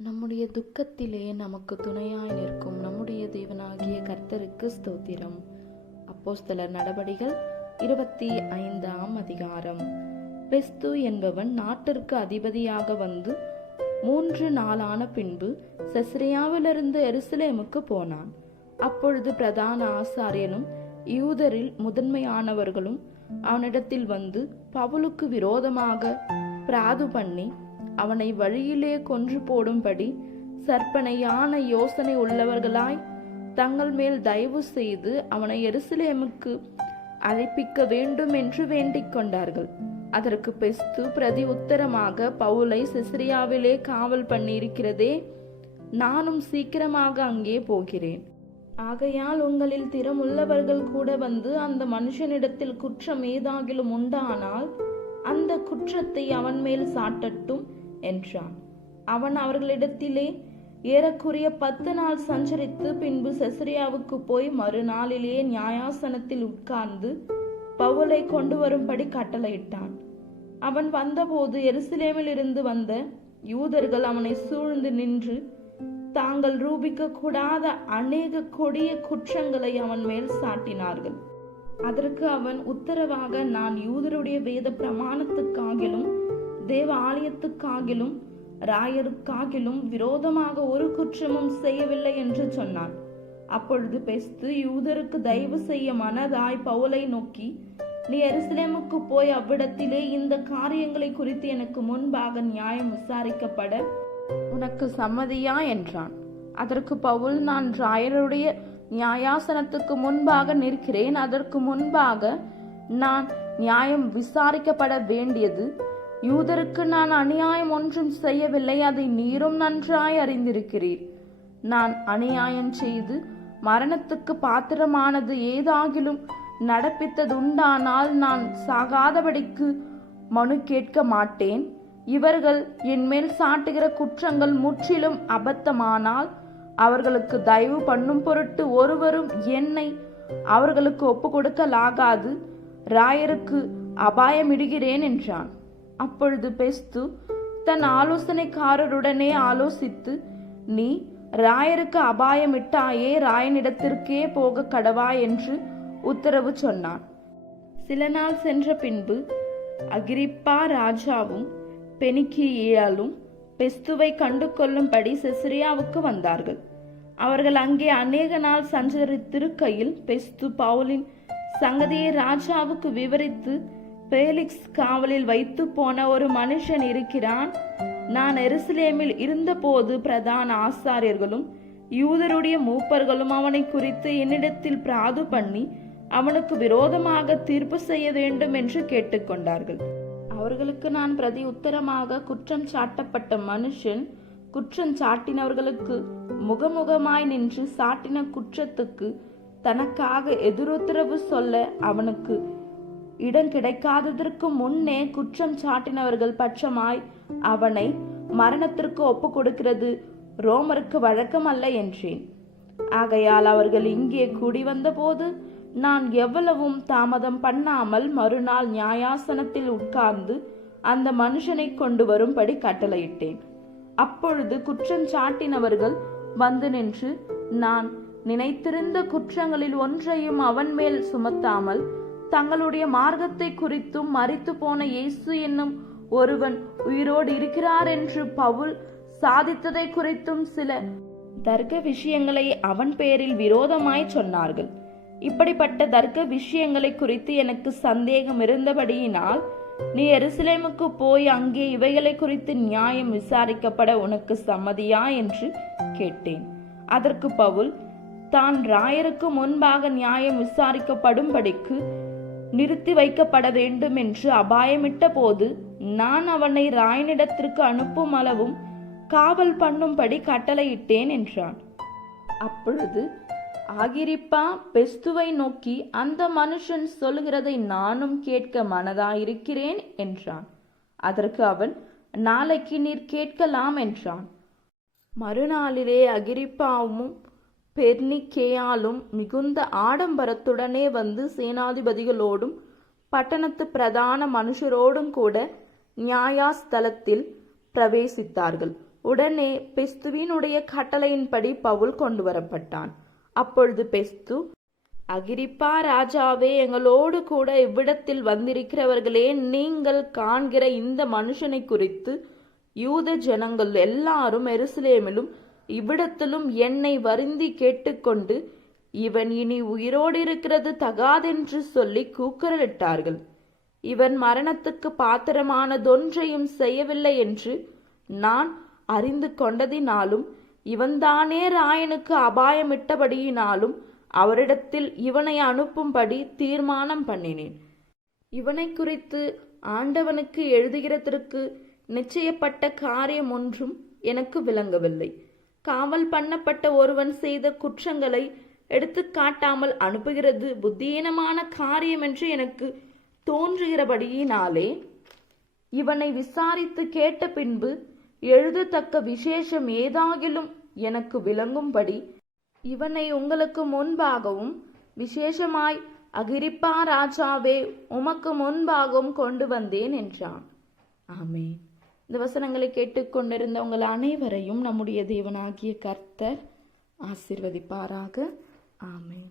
நம்முடைய துக்கத்திலே நமக்கு துணையாய் நிற்கும் நம்முடைய தேவனாகிய கர்த்தருக்கு ஸ்தோத்திரம். அப்போஸ்தலர் நடபடிகள் 25ஆம் அதிகாரம். பெஸ்து என்பவன் நாட்டிற்கு அதிபதியாக வந்து 3 நாளான பின்பு செசரியாவிலிருந்து எருசலேமுக்கு போனான். அப்பொழுது பிரதான ஆசாரியனும் யூதரில் முதன்மையானவர்களும் அவனிடத்தில் வந்து பவுலுக்கு விரோதமாக பிராது பண்ணி அவனை வழியிலே கொன்று போடும்படி சற்பனையான யோசனை உள்ளவர்களாய் தங்கள் மேல் தயவு செய்து அவனை எருசலேமுக்கு அழைப்பிக்க வேண்டும் என்று வேண்டிக் கொண்டார்கள். அதற்கு பெஸ்து பிரதி உத்தரமாக, பவுலை செசரியாவிலே காவல் பண்ணியிருக்கிறதே, நானும் சீக்கிரமாக அங்கே போகிறேன். ஆகையால் உங்களில் திறமுள்ளவர்கள் கூட வந்து அந்த மனுஷனிடத்தில் குற்றம் ஏதாகிலும் உண்டானால் அந்த குற்றத்தை அவன் மேல் சாட்டட்டும் என்றான். அவன் அவர்களிடத்திலே ஏறக்குறைய 10 நாள் சஞ்சரித்து பின்பு செசரியாவுக்கு போய் மறுநாளிலே நியாயாசனத்தில் உட்கார்ந்து பவுலை கொண்டு வரும்படி கட்டளையிட்டான். அவன் வந்தபோது எருசலேமில் இருந்து வந்த யூதர்கள் அவனை சூழ்ந்து நின்று தாங்கள் ரூபிக்க கூடாத அநேக கொடிய குற்றங்களை அவன் மேல் சாட்டினார்கள். அதற்கு அவன் உத்தரவாக, நான் யூதருடைய வேத பிரமாணத்துக்காகிலும் தேவ ஆலயத்துக்காகிலும் ராயருக்காகிலும் விரோதமாக ஒரு குற்றமும் செய்யவில்லை என்று சொன்னான். அப்பொழுது பெஸ்து யூதருக்கு தயவு செய்ய மனதாய் பவுலை நோக்கி, நீ எருசலேமுக்கு போய் அவ்விடத்திலே இந்த காரியங்களை குறித்து எனக்கு முன்பாக நியாயம் விசாரிக்கப்பட உனக்கு சம்மதியா என்றான். அதற்கு பவுல், நான் ராயருடைய நியாயாசனத்துக்கு முன்பாக நிற்கிறேன். அதற்கு முன்பாக நான் நியாயம் விசாரிக்கப்பட வேண்டியது. யூதருக்கு நான் அநியாயம் ஒன்றும் செய்யவில்லை, அதை நீரும் நன்றாய் அறிந்திருக்கிறீர். நான் அநியாயம் செய்து மரணத்துக்கு பாத்திரமானது ஏதாகிலும் நடப்பித்ததுண்டானால் நான் சாகாதபடிக்கு மனு கேட்க மாட்டேன். இவர்கள் என்மேல் சாட்டுகிற குற்றங்கள் முற்றிலும் அபத்தமானால் அவர்களுக்கு தயவு பண்ணும் பொருட்டு ஒருவரும் என்னை அவர்களுக்கு ஒப்பு கொடுக்கலாகாது. ராயருக்கு அபாயமிடுகிறேன் என்றான். அப்பொழுது பெஸ்து தன் ஆலோசனைக்காரருடனே ஆலோசித்து, நீ ராயருக்கு அபாயமிட்டாயே, ராயனிடத்திற்கே போக கடவா என்று உத்தரவு சொன்னான். சில நாள் சென்ற பின்பு அகிரிப்பா ராஜாவும் பெனிக்கியாலும் பெஸ்துவை கண்டு கொள்ளும்படி செசரியாவுக்கு வந்தார்கள். அவர்கள் அங்கே அநேக நாள் சஞ்சரித்திருக்கையில் பெஸ்து பவுலின் சங்கதியை ராஜாவுக்கு விவரித்து, பேலிக்ஸ் காவலில் வைத்து போன ஒரு மனுஷன் இருக்கிறான். நான் எருசலேமில் இருந்தபோது பிரதான ஆசாரியர்களும் யூதருடைய மூப்பர்களும் அவனை குறித்து என்னிடத்தில் பிராது பண்ணி அவனுக்கு விரோதமாக தீர்ப்பு செய்ய வேண்டும் என்று கேட்டுக்கொண்டார்கள். அவர்களுக்கு நான் பிரதி உத்தரமாக, குற்றம் சாட்டப்பட்ட மனுஷன் குற்றம் சாட்டினவர்களுக்கு முகமுகமாய் நின்று சாட்டின குற்றத்துக்கு தனக்காக எதிருத்தரவு சொல்ல அவனுக்கு இடம் கிடைக்காததற்கு முன்னே குற்றம் சாட்டினவர்கள் பட்சமாய் அவனை மரணத்திற்கு ஒப்பு கொடுக்கிறது ரோமருக்கு வழக்கம் அல்ல என்றேன். ஆகையால் அவர்கள் இங்கே கூடி வந்தபோது நான் எவ்வளவும் தாமதம் பண்ணாமல் மறுநாள் நியாயாசனத்தில் உட்கார்ந்து அந்த மனுஷனை கொண்டு வரும்படி கட்டளையிட்டேன். அப்பொழுது குற்றம் சாட்டினவர்கள் வந்து நின்று, நான் நினைத்திருந்த குற்றங்களில் ஒன்றையும் அவன் மேல் சுமத்தாமல் தங்களுடைய மார்க்கத்தை குறித்தும் மரித்து போன இயேசு என்னும் ஒருவன் உயிரோடு இருக்கிறார் என்று பவுல் சாதித்ததை குறித்தும் சில தர்க்க விஷயங்களை அவன் பேரில் விரோதமாய் சொன்னார்கள். இப்படிப்பட்ட தர்க்க விஷயங்களை குறித்து எனக்கு சந்தேகம் இருந்தபடியினால், நீ எருசலேமுக்கு போய் அங்கே இவைகளை குறித்து நியாயம் விசாரிக்கப்பட உனக்கு சம்மதியா என்று கேட்டேன். அதற்கு பவுல், தான் ராயருக்கு முன்பாக நியாயம் விசாரிக்கப்படும்படிக்கு நிறுத்தி வைக்கப்பட வேண்டும் என்று அபாயமிட்ட போது நான் அவனை ராயனிடத்திற்கு அனுப்பும் அளவும் காவல் பண்ணும்படி கட்டளையிட்டேன் என்றான். அப்பொழுது அகிரிப்பா பெஸ்துவை நோக்கி, அந்த மனுஷன் சொல்லுகிறதை நானும் கேட்க மனதாயிருக்கிறேன் என்றான். அதற்கு அவன், நாளைக்கு நீர் கேட்கலாம் என்றான். மறுநாளிலே அகிரிப்பாவும் பெர்னிக்கேயாலும் மிகுந்த ஆடம்பரத்துடனே வந்து சேனாதிபதிகளோடும் பட்டணத்து பிரதான மனுஷரோடும் கூட நியாயாஸ்தலத்தில் பிரவேசித்தார்கள். உடனே பெஸ்துவினுடைய கட்டளையின்படி பவுல் கொண்டு வரப்பட்டான். அப்பொழுது பெஸ்து, அகிரிப்பா ராஜாவே, எங்களோடு கூட இவ்விடத்தில் வந்திருக்கிறவர்களே, நீங்கள் காண்கிற இந்த மனுஷனை குறித்து யூத ஜனங்கள் எல்லாரும் எருசலேமிலும் இவ்விடத்திலும் என்னை வருந்தி கேட்டுக்கொண்டு, இவன் இனி உயிரோடு இருக்கிறது தகாதென்று சொல்லி கூக்குரலிட்டார்கள். இவன் மரணத்துக்கு பாத்திரமானதொன்றையும் செய்யவில்லை என்று நான் அறிந்து கொண்டதினாலும் இவன்தானே ராயனுக்கு அபாயமிட்டபடியினாலும் அவரிடத்தில் இவனை அனுப்பும்படி தீர்மானம் பண்ணினேன். இவனை குறித்து ஆண்டவனுக்கு எழுதுகிறதற்கு நிச்சயப்பட்ட காரியம் ஒன்றும் எனக்கு விளங்கவில்லை. காவல் பண்ணப்பட்ட ஒருவன் செய்த குற்றங்களை எடுத்து காட்டாமல் அனுப்புகிறது புத்தியீனமான காரியம் என்று எனக்கு தோன்றுகிறபடியினாலே இவனை விசாரித்து கேட்ட பின்பு எழுதத்தக்க விசேஷம் ஏதாகிலும் எனக்கு விளங்கும்படி இவனை உங்களுக்கு முன்பாகவும் விசேஷமாய் அகிரிப்பா ராஜாவே உமக்கு முன்பாகவும் கொண்டு வந்தேன் என்றான். ஆமென். இந்த வசனங்களை கேட்டுக்கொண்டிருந்த உங்கள் அனைவரையும் நம்முடைய தேவனாகிய கர்த்தர் ஆசீர்வதிப்பாராக. ஆமென்.